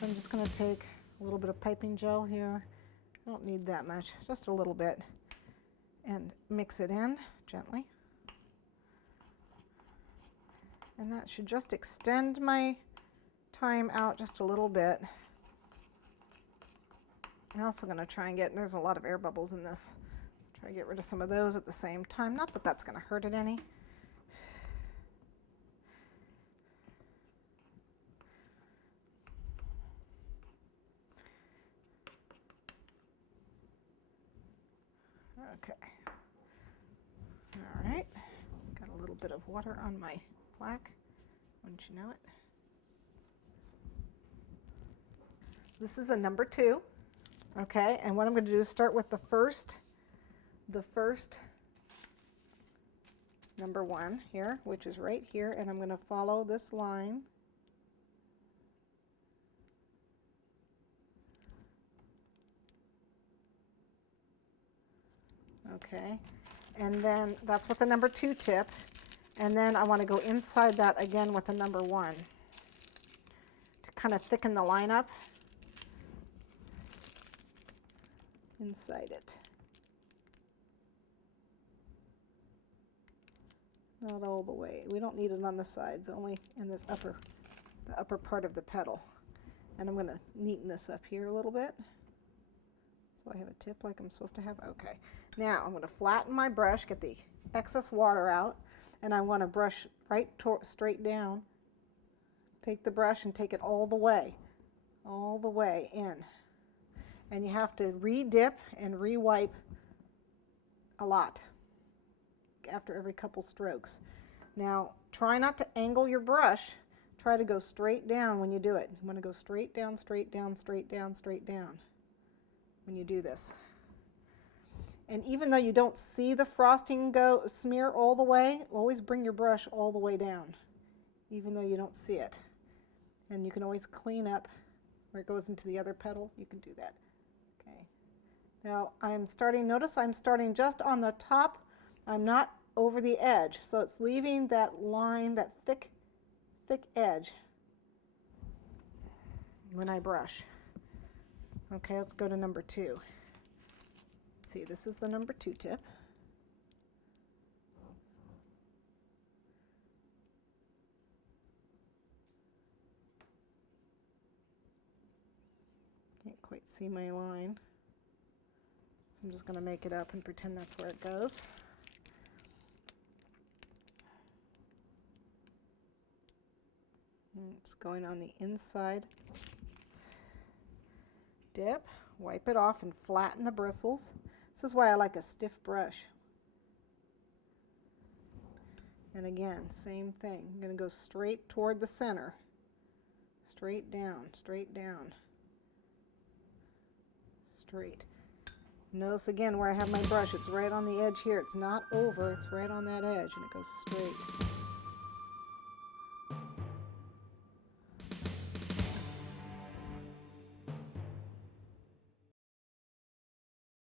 So I'm just going to take a little bit of piping gel here. I don't need that much, just a little bit, and mix it in gently. And that should just extend my time out just a little bit. I'm also going to try and get, there's a lot of air bubbles in this, try to get rid of some of those at the same time. Not that that's going to hurt it any. Okay. All right. Got a little bit of water on my black, wouldn't you know it? This is a number 2. Okay, and what I'm going to do is start with the first number 1 here, which is right here, and I'm going to follow this line. Okay, and then that's with the number 2 tip, and then I want to go inside that again with the number 1 to kind of thicken the line up inside it. Not all the way. We don't need it on the sides, only in this the upper part of the petal. And I'm going to neaten this up here a little bit. So I have a tip like I'm supposed to have. Okay. Now I'm going to flatten my brush, get the excess water out, and I want to brush straight down. Take the brush and take it all the way in. And you have to re-dip and re-wipe a lot after every couple strokes. Now, try not to angle your brush. Try to go straight down when you do it. You want to go straight down, straight down, straight down, straight down when you do this. And even though you don't see the frosting smear all the way, always bring your brush all the way down, even though you don't see it. And you can always clean up where it goes into the other petal. You can do that. Okay. Now notice I'm starting just on the top. I'm not over the edge, so it's leaving that line, that thick edge when I brush. Okay, let's go to number 2. See, this is the number 2 tip. Can't quite see my line. So I'm just going to make it up and pretend that's where it goes. And it's going on the inside. Dip, wipe it off and flatten the bristles. This is why I like a stiff brush. And again, same thing. I'm going to go straight toward the center. Straight down, straight down. Straight. Notice again where I have my brush. It's right on the edge here. It's not over. It's right on that edge, and it goes straight.